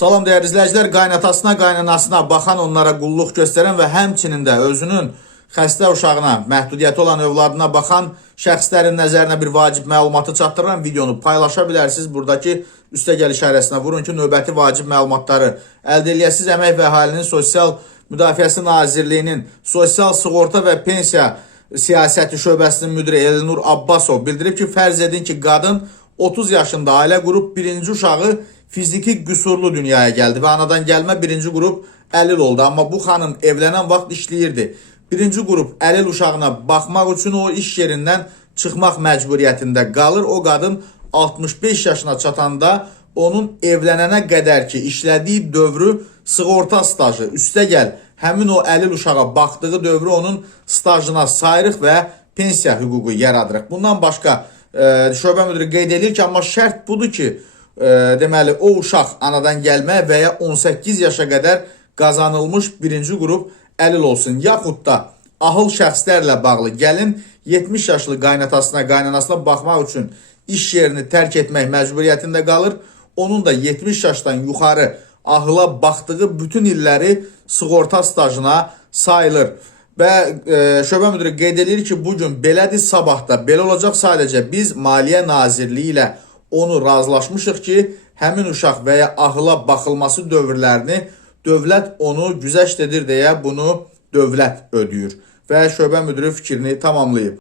Salam dəyərli izləyicilər, qaynatasına, qaynanasına baxan, onlara qulluq göstərən və həmçinin də özünün xəstə uşağına, məhdudiyyəti olan övladına baxan şəxslərin nəzərinə bir vacib məlumatı çatdırıram. Videonu paylaşa bilərsiniz. Buradakı üstəgəl işarəsinə vurun ki, növbəti vacib məlumatları əldə eləyəsiniz. Əmək və Əhalinin Sosial Müdafiəsi Nazirliyinin Sosial Sığorta və Pensiya Siyasəti şöbəsinin müdiri Elnur Abbasov bildirib ki, fərz edin ki, qadın 30 yaşında ailə qurub birinci uşağı fiziki qüsurlu dünyaya gəldi və anadan gəlmə birinci qrup əlil oldu. Amma bu xanım evlənən vaxt işləyirdi. Birinci qrup əlil uşağına baxmaq üçün o iş yerindən çıxmaq məcburiyyətində qalır. O qadın 65 yaşına çatanda onun evlənənə qədər ki işlədiyi dövrü sığorta stajı, üstəgəl həmin o əlil uşağa baxdığı dövrü onun stajına sayırıq və pensiya hüququ yaradırıq. Bundan başqa şöbə müdiri qeyd edir ki, amma şərt budur ki, deməli o uşaq anadan gəlmə və ya 18 yaşa qədər qazanılmış birinci qrup əlil olsun. Yaxud da ahıl şəxslərlə bağlı gəlin 70 yaşlı qaynatasına, qaynanasına baxmaq üçün iş yerini tərk etmək məcburiyyətində qalır. Onun da 70 yaşdan yuxarı ahıla baxdığı bütün illəri sığorta stajına sayılır. Və şöbə müdiri qeyd edir ki, bugün belədir, sabah da belə olacaq. Sadəcə biz Maliyyə Nazirliyi ilə onu razılaşmışıq ki, həmin uşaq və ya ahıla baxılması dövrlərini dövlət onu güzəşt edir deyə bunu dövlət ödəyir. Və şöbə müdiri fikrini tamamlayıb.